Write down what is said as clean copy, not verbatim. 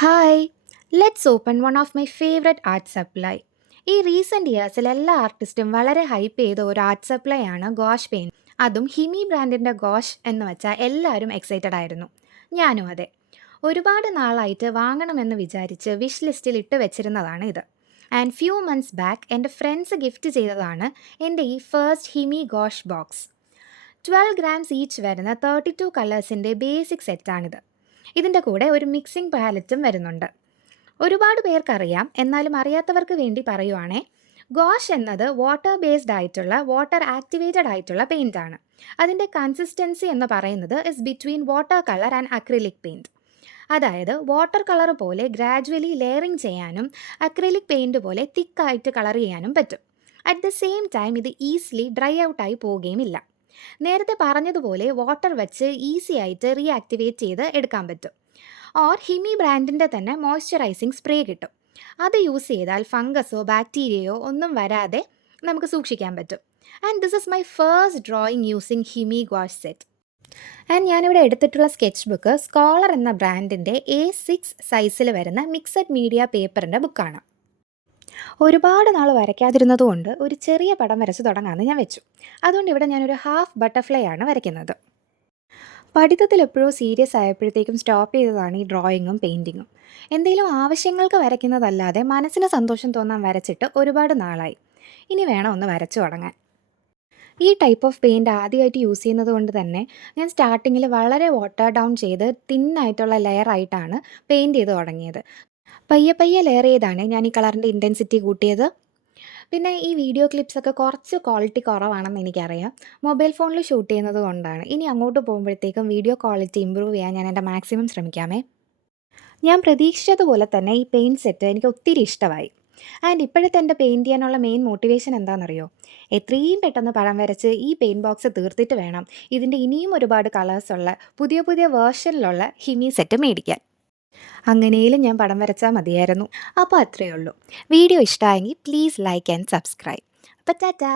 Hi, let's open one of my favourite art supply. ഈ recent ഇയേഴ്സിൽ എല്ലാ ആർട്ടിസ്റ്റും വളരെ hype ചെയ്ത ഒരു ആർട്ട് സപ്ലൈ ആണ് ഗോഷ് പെയിൻറ്. അതും ഹിമി ബ്രാൻഡിൻ്റെ ഗോഷ് എന്ന് വെച്ചാൽ എല്ലാവരും എക്സൈറ്റഡ് ആയിരുന്നു. ഞാനും അതെ. ഒരുപാട് നാളായിട്ട് വാങ്ങണമെന്ന് വിചാരിച്ച് വിഷ് ലിസ്റ്റിൽ ഇട്ട് വെച്ചിരുന്നതാണ് ഇത്. ആൻഡ് ഫ്യൂ മന്ത്സ് ബാക്ക് എൻ്റെ ഫ്രണ്ട്സ് ഗിഫ്റ്റ് ചെയ്തതാണ് എൻ്റെ ഈ first Himi gouache box. 12 grams each വരുന്ന 32 കളേഴ്സിൻ്റെ ബേസിക് സെറ്റാണിത്. ഇതിൻ്റെ കൂടെ ഒരു മിക്സിംഗ് പാലറ്റും വരുന്നുണ്ട്. ഒരുപാട് പേർക്കറിയാം, എന്നാലും അറിയാത്തവർക്ക് വേണ്ടി പറയുവാണേ, ഗോഷ് എന്നത് വാട്ടർ ബേസ്ഡ് ആയിട്ടുള്ള വാട്ടർ ആക്ടിവേറ്റഡ് ആയിട്ടുള്ള പെയിൻ്റ് ആണ്. അതിൻ്റെ കൺസിസ്റ്റൻസി എന്ന് പറയുന്നത് is between water colour and acrylic paint. അതായത് വാട്ടർ കളർ പോലെ ഗ്രാജുവലി ലെയറിങ് ചെയ്യാനും അക്രിലിക് പെയിൻറ് പോലെ തിക്കായിട്ട് കളർ ചെയ്യാനും പറ്റും. അറ്റ് ദ സെയിം ടൈം ഇത് ഈസിലി ഡ്രൈ ഔട്ടായി പോവുകയുമില്ല. നേരത്തെ പറഞ്ഞതുപോലെ വാട്ടർ വെച്ച് ഈസി ആയിട്ട് റീആക്ടിവേറ്റ് ചെയ്ത് എടുക്കാൻ പറ്റും. ഓർ ഹിമി ബ്രാൻഡിൻ്റെ തന്നെ മോയ്സ്ചറൈസിങ് സ്പ്രേ കിട്ടും. അത് യൂസ് ചെയ്താൽ ഫംഗസോ ബാക്ടീരിയയോ ഒന്നും വരാതെ നമുക്ക് സൂക്ഷിക്കാൻ പറ്റും. And this is my first drawing using Himi gouache set. And ഞാനിവിടെ എടുത്തിട്ടുള്ള സ്കെച്ച് ബുക്ക് സ്കോളർ എന്ന ബ്രാൻഡിൻ്റെ A6 സൈസിൽ വരുന്ന മിക്സഡ് മീഡിയ പേപ്പറിൻ്റെ ബുക്കാണ്. ഒരുപാട് നാൾ വരയ്ക്കാതിരുന്നതുകൊണ്ട് ഒരു ചെറിയ പടം വരച്ച് തുടങ്ങാമെന്ന് ഞാൻ വെച്ചു. അതുകൊണ്ട് ഇവിടെ ഞാനൊരു ഹാഫ് ബട്ടർഫ്ലൈ ആണ് വരയ്ക്കുന്നത്. പഠിത്തത്തിൽ എപ്പോഴോ സീരിയസ് ആയപ്പോഴത്തേക്കും സ്റ്റോപ്പ് ചെയ്തതാണ് ഈ ഡ്രോയിങ്ങും പെയിൻറ്റിങ്ങും. എന്തെങ്കിലും ആവശ്യങ്ങൾക്ക് വരയ്ക്കുന്നതല്ലാതെ മനസ്സിന് സന്തോഷം തോന്നാൻ വരച്ചിട്ട് ഒരുപാട് നാളായി. ഇനി വേണം ഒന്ന് വരച്ചു തുടങ്ങാൻ. ഈ ടൈപ്പ് ഓഫ് പെയിൻറ്റ് ആദ്യമായിട്ട് യൂസ് ചെയ്യുന്നത് കൊണ്ട് തന്നെ ഞാൻ സ്റ്റാർട്ടിങ്ങിൽ വളരെ വാട്ടർ ഡൗൺ ചെയ്ത് തിന്നായിട്ടുള്ള ലെയർ ആയിട്ടാണ് പെയിൻറ്റ് ചെയ്ത് തുടങ്ങിയത്. പയ്യെ പയ്യെ ലെയർ ചെയ്താണ് ഞാൻ ഈ കളറിൻ്റെ ഇൻറ്റൻസിറ്റി കൂട്ടിയത്. പിന്നെ ഈ വീഡിയോ ക്ലിപ്സൊക്കെ കുറച്ച് ക്വാളിറ്റി കുറവാണെന്ന് എനിക്കറിയാം. മൊബൈൽ ഫോണിൽ ഷൂട്ട് ചെയ്യുന്നത് കൊണ്ടാണ്. ഇനി അങ്ങോട്ട് പോകുമ്പോഴത്തേക്കും വീഡിയോ ക്വാളിറ്റി ഇമ്പ്രൂവ് ചെയ്യാൻ ഞാൻ എൻ്റെ മാക്സിമം ശ്രമിക്കാമേ. ഞാൻ പ്രതീക്ഷിച്ചതുപോലെ തന്നെ ഈ പെയിൻറ്റ് സെറ്റ് എനിക്ക് ഒത്തിരി ഇഷ്ടമായി. ആൻഡ് ഇപ്പോഴത്തെ എൻ്റെ പെയിൻറ്റ് ചെയ്യാനുള്ള മെയിൻ മോട്ടിവേഷൻ എന്താണെന്നറിയോ? എത്രയും പെട്ടെന്ന് പടം വരച്ച് ഈ പെയിൻറ്റ് ബോക്സ് തീർത്തിട്ട് വേണം ഇതിൻ്റെ ഇനിയും ഒരുപാട് കളേഴ്സുള്ള പുതിയ പുതിയ വേർഷനിലുള്ള ഹിമി സെറ്റ് മേടിക്കാൻ. അങ്ങനെയും ഞാൻ പടം വരച്ചാൽ മതിയായിരുന്നു. അപ്പോൾ അത്രയേ ഉള്ളൂ. വീഡിയോ ഇഷ്ടമായെങ്കിൽ പ്ലീസ് ലൈക്ക് ആൻഡ് സബ്സ്ക്രൈബ്. അപ്പോൾ ടാറ്റാ.